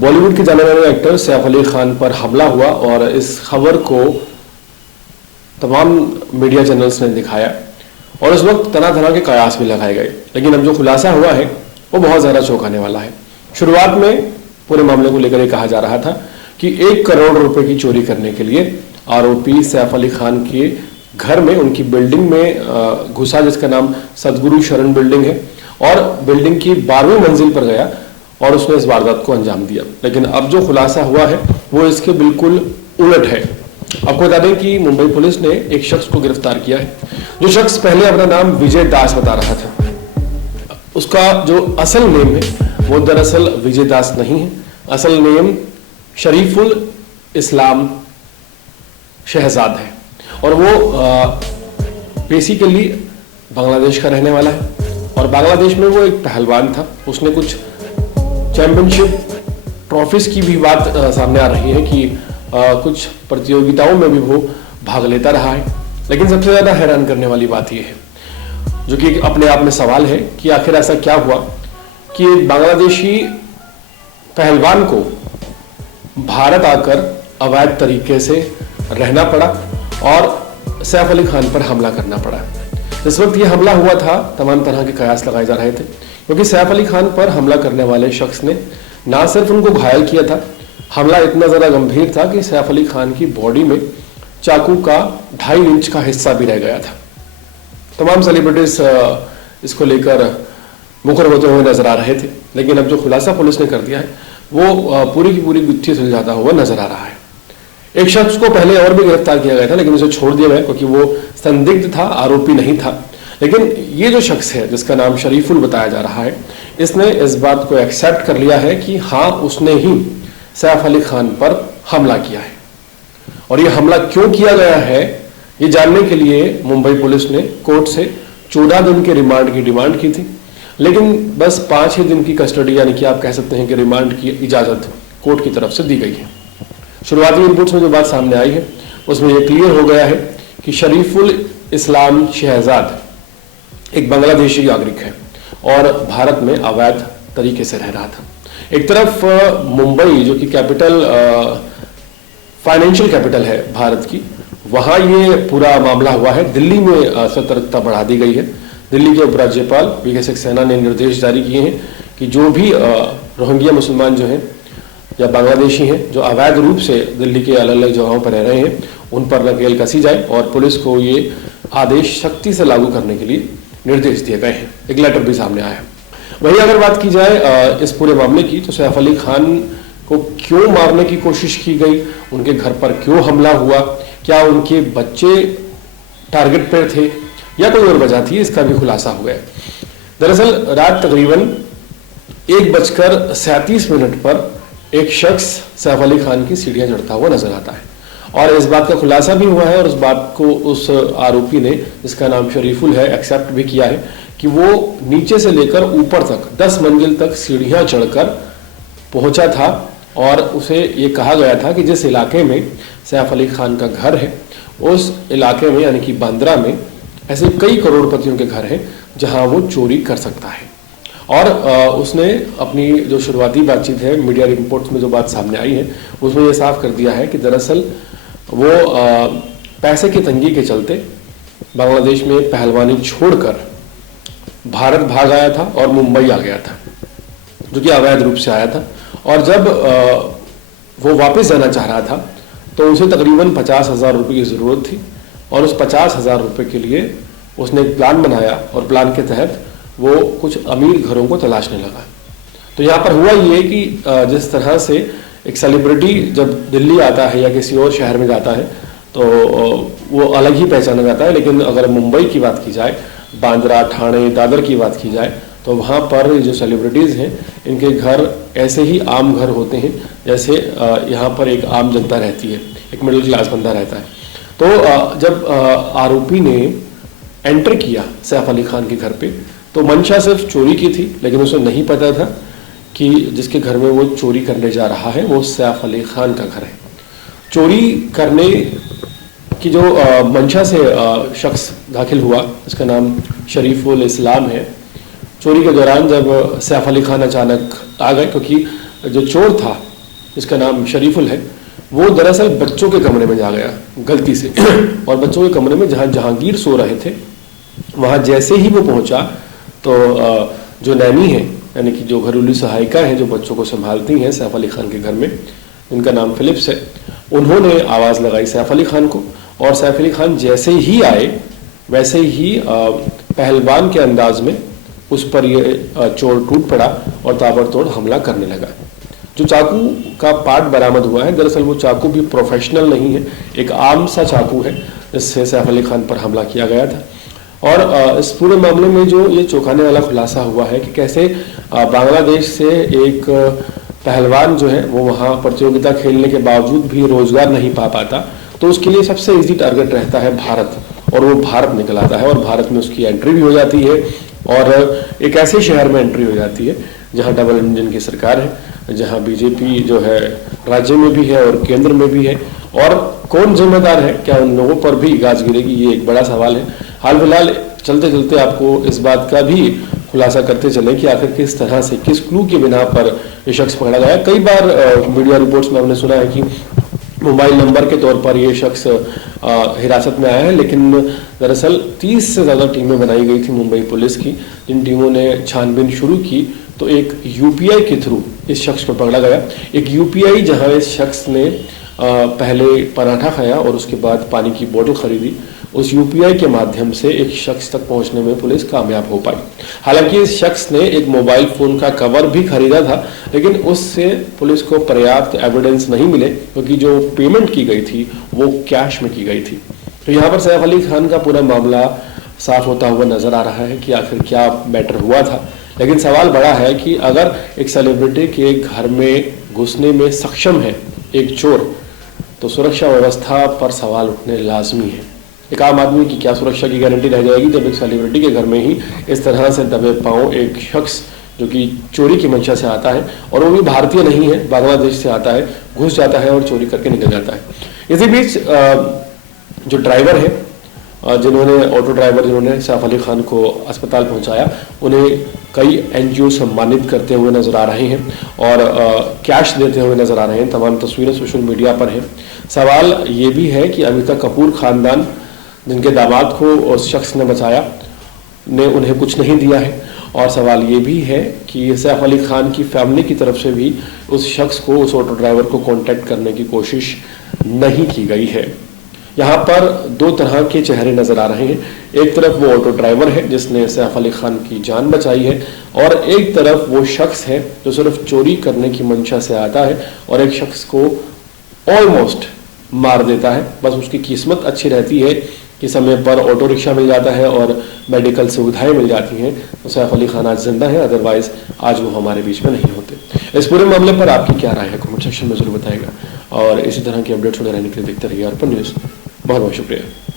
बॉलीवुड के जाने माने एक्टर सैफ अली खान पर हमला हुआ और इस खबर को तमाम मीडिया चैनल्स ने दिखाया और उस वक्त तरह तरह के कयास भी लगाए गए, लेकिन अब जो खुलासा हुआ है वो बहुत ज़्यादा चौंकाने वाला है। शुरुआत में पूरे मामले को लेकर ये कहा जा रहा था कि 1 करोड़ रुपए की चोरी करने के लिए आरोपी सैफ अली खान के घर में, उनकी बिल्डिंग में घुसा, जिसका नाम सदगुरु शरण बिल्डिंग है, और बिल्डिंग की 12वीं मंजिल पर गया और उसने इस वारदात को अंजाम दिया। लेकिन अब जो खुलासा हुआ है वो इसके बिल्कुल उलट है। आपको बता दें कि मुंबई पुलिस ने एक शख्स को गिरफ्तार किया है। जो शख्स पहले अपना नाम विजय दास बता रहा था, उसका जो असल नेम है वो दरअसल विजय दास नहीं है। असल नेम शरीफुल इस्लाम शहजाद है और वो बेसिकली बांग्लादेश का रहने वाला है और बांग्लादेश में वो एक पहलवान था। उसने कुछ चैंपियनशिप ट्रॉफीज की भी बात सामने आ रही है कि कुछ प्रतियोगिताओं में भी वो भाग लेता रहा है। लेकिन सबसे ज़्यादा हैरान करने वाली बात यह है, जो कि अपने आप में सवाल है, कि आखिर ऐसा क्या हुआ कि एक बांग्लादेशी पहलवान को भारत आकर अवैध तरीके से रहना पड़ा और सैफ अली खान पर हमला करना पड़ा। इस वक्त ये हमला हुआ था, तमाम तरह के कयास लगाए जा रहे थे, क्योंकि सैफ अली खान पर हमला करने वाले शख्स ने ना सिर्फ उनको घायल किया था, हमला इतना ज़्यादा गंभीर था कि सैफ अली खान की बॉडी में चाकू का 2.5 इंच का हिस्सा भी रह गया था। तमाम सेलिब्रिटीज इसको लेकर मुखर होते हुए नजर आ रहे थे, लेकिन अब जो खुलासा पुलिस ने कर दिया है वो पूरी की पूरी गुत्थी सुलझाता हुआ नजर आ रहा है। एक शख्स को पहले और भी गिरफ्तार किया गया था, लेकिन उसे छोड़ दिया गया क्योंकि वो संदिग्ध था, आरोपी नहीं था। लेकिन ये जो शख्स है जिसका नाम शरीफुल बताया जा रहा है, इसने इस बात को एक्सेप्ट कर लिया है कि हाँ, उसने ही सैफ अली खान पर हमला किया है। और ये हमला क्यों किया गया है, ये जानने के लिए मुंबई पुलिस ने कोर्ट से 14 दिन के रिमांड की डिमांड की थी, लेकिन बस 5 ही दिन की कस्टडी, यानी कि आप कह सकते हैं कि रिमांड की इजाजत कोर्ट की तरफ से दी गई है। शुरुआती इनपुट्स में जो बात सामने आई है उसमें यह क्लियर हो गया है कि शरीफुल इस्लाम शहजाद एक बांग्लादेशी नागरिक है और भारत में अवैध तरीके से रह रहा था। एक तरफ मुंबई, जो कि कैपिटल, फाइनेंशियल कैपिटल है भारत की, वहां ये पूरा मामला हुआ है। दिल्ली में सतर्कता बढ़ा दी गई है। दिल्ली के उपराज्यपाल वी.के. सक्सेना ने निर्देश जारी किए हैं कि जो भी रोहिंग्या मुसलमान जो हैं या बांग्लादेशी हैं जो अवैध रूप से दिल्ली के अलग अलग जगहों पर रह रहे हैं, उन पर नकेल कसी जाए और पुलिस को ये आदेश सख्ती से लागू करने के लिए निर्देश दिए गए हैं। एक लेटर भी सामने आया है। वहीं अगर बात की जाए इस पूरे मामले की, तो सैफ अली खान को क्यों मारने की कोशिश की गई, उनके घर पर क्यों हमला हुआ, क्या उनके बच्चे टारगेट पर थे या कोई और वजह थी, इसका भी खुलासा हो गया। दरअसल रात तकरीबन 1:37 पर एक शख्स सैफ अली खान की सीढ़ियां चढ़ता हुआ नजर आता है और इस बात का खुलासा भी हुआ है और उस बात को उस आरोपी ने, जिसका नाम शरीफुल है, एक्सेप्ट भी किया है कि वो नीचे से लेकर ऊपर तक 10 मंजिल तक सीढ़ियां चढ़कर पहुंचा था और उसे ये कहा गया था कि जिस इलाके में सैफ अली खान का घर है, उस इलाके में यानी कि बांद्रा में ऐसे कई करोड़पतियों के घर हैं जहां वो चोरी कर सकता है। और उसने अपनी जो शुरुआती बातचीत है, मीडिया रिपोर्ट्स में जो बात सामने आई है, उसमें ये साफ कर दिया है कि दरअसल वो पैसे की तंगी के चलते बांग्लादेश में पहलवानी छोड़कर भारत भाग आया था और मुंबई आ गया था, जो कि अवैध रूप से आया था। और जब वो वापस जाना चाह रहा था तो उसे तकरीबन 50,000 रुपये की ज़रूरत थी और उस 50,000 रुपये के लिए उसने एक प्लान बनाया और प्लान के तहत वो कुछ अमीर घरों को तलाशने लगा। तो यहाँ पर हुआ ये कि जिस तरह से एक सेलिब्रिटी जब दिल्ली आता है या किसी और शहर में जाता है तो वो अलग ही पहचाना जाता है, लेकिन अगर मुंबई की बात की जाए, बांद्रा, ठाणे, दादर की बात की जाए, तो वहाँ पर जो सेलिब्रिटीज़ हैं इनके घर ऐसे ही आम घर होते हैं जैसे यहाँ पर एक आम जनता रहती है, एक मिडिल क्लास बंदा रहता है। तो जब आरोपी ने एंटर किया सैफ अली खान के घर पे, तो मंशा सिर्फ चोरी की थी, लेकिन उसे नहीं पता था कि जिसके घर में वो चोरी करने जा रहा है वो सैफ अली खान का घर है। चोरी करने की जो मंशा से शख्स दाखिल हुआ, इसका नाम शरीफुल इस्लाम है, चोरी के दौरान जब सैफ अली खान अचानक आ गए, क्योंकि जो चोर था जिसका नाम शरीफुल है, वो दरअसल बच्चों के कमरे में जा गया गलती से और बच्चों के कमरे में जहाँ जहांगीर सो रहे थे वहाँ जैसे ही वो पहुँचा तो जो नैनी है, यानी कि जो घरेलू सहायिका हैं जो बच्चों को संभालती हैं सैफ अली खान के घर में, इनका नाम फिलिप्स है, उन्होंने आवाज़ लगाई सैफ अली खान को और सैफ अली खान जैसे ही आए वैसे ही पहलवान के अंदाज में उस पर ये चोर टूट पड़ा और ताबड़तोड़ हमला करने लगा। जो चाकू का पार्ट बरामद हुआ है, दरअसल वो चाकू भी प्रोफेशनल नहीं है, एक आम सा चाकू है जिससे सैफ अली खान पर हमला किया गया था। और इस पूरे मामले में जो ये चौंकाने वाला खुलासा हुआ है कि कैसे बांग्लादेश से एक पहलवान जो है वो वहाँ प्रतियोगिता खेलने के बावजूद भी रोजगार नहीं पा पाता, तो उसके लिए सबसे इजी टारगेट रहता है भारत, और वो भारत निकल आता है और भारत में उसकी एंट्री भी हो जाती है और एक ऐसे शहर में एंट्री हो जाती है जहाँ डबल इंजन की सरकार है, जहाँ बीजेपी जो है राज्य में भी है और केंद्र में भी है, और कौन जिम्मेदार है, क्या उन लोगों पर भी गाज गिरेगी, ये एक बड़ा सवाल है। हाल फिलहाल चलते चलते आपको इस बात का भी खुलासा करते चले कि आखिर किस तरह से किस क्लू के बिना पर ये शख्स पकड़ा गया। कई बार मीडिया रिपोर्ट्स में हमने सुना है कि मोबाइल नंबर के तौर पर ये शख्स हिरासत में आया है, लेकिन दरअसल 30 से ज़्यादा टीमें बनाई गई थी मुंबई पुलिस की, जिन टीमों ने छानबीन शुरू की तो एक यूपीआई के थ्रू इस शख्स को पकड़ा गया। एक यूपीआई जहां इस शख्स ने पहले पराठा खाया और उसके बाद पानी की बोतल खरीदी, उस यूपीआई के माध्यम से एक शख्स तक पहुंचने में पुलिस कामयाब हो पाई। हालांकि इस शख्स ने एक मोबाइल फोन का कवर भी खरीदा था, लेकिन उससे पुलिस को पर्याप्त एविडेंस नहीं मिले क्योंकि जो पेमेंट की गई थी वो कैश में की गई थी। तो यहाँ पर सैफ अली खान का पूरा मामला साफ होता हुआ नजर आ रहा है कि आखिर क्या मैटर हुआ था। लेकिन सवाल बड़ा है कि अगर एक सेलिब्रिटी के घर में घुसने में सक्षम है एक चोर, तो सुरक्षा व्यवस्था पर सवाल उठने लाजमी है। एक आम आदमी की क्या सुरक्षा की गारंटी रह जाएगी जब एक सेलिब्रिटी के घर में ही इस तरह से दबे पांव एक शख्स जो कि चोरी की मंशा से आता है, और वो भी भारतीय नहीं है, बांग्लादेश से आता है, घुस जाता है और चोरी करके निकल जाता है। इसी बीच जो ड्राइवर है, जिन्होंने ऑटो ड्राइवर जिन्होंने सैफ अली खान को अस्पताल पहुंचाया, उन्हें कई एनजीओ सम्मानित करते हुए नजर आ रहे हैं और कैश देते हुए नजर आ रहे हैं। तमाम तस्वीरें सोशल मीडिया पर हैं। सवाल ये भी है कि अमिता कपूर खानदान, जिनके दामाद को उस शख्स ने बचाया, ने उन्हें कुछ नहीं दिया है, और सवाल ये भी है कि सैफ अली खान की फैमिली की तरफ से भी उस शख्स को, उस ऑटो ड्राइवर को कांटेक्ट करने की कोशिश नहीं की गई है। यहाँ पर दो तरह के चेहरे नजर आ रहे हैं। एक तरफ वो ऑटो ड्राइवर है जिसने सैफ अली खान की जान बचाई है, और एक तरफ वो शख्स है जो सिर्फ चोरी करने की मंशा से आता है और एक शख्स को ऑलमोस्ट मार देता है। बस उसकी किस्मत अच्छी रहती है कि समय पर ऑटो रिक्शा मिल जाता है और मेडिकल सुविधाएं मिल जाती हैं, तो सैफ अली खान आज जिंदा है, अदरवाइज आज वो हमारे बीच में नहीं होते। इस पूरे मामले पर आपकी क्या राय है, कमेंट सेक्शन में जरूर बताएगा, और इसी तरह की अपडेट्स वगैरह रहने के लिए देखते रहिए अर्पण न्यूज़। बहुत बहुत शुक्रिया।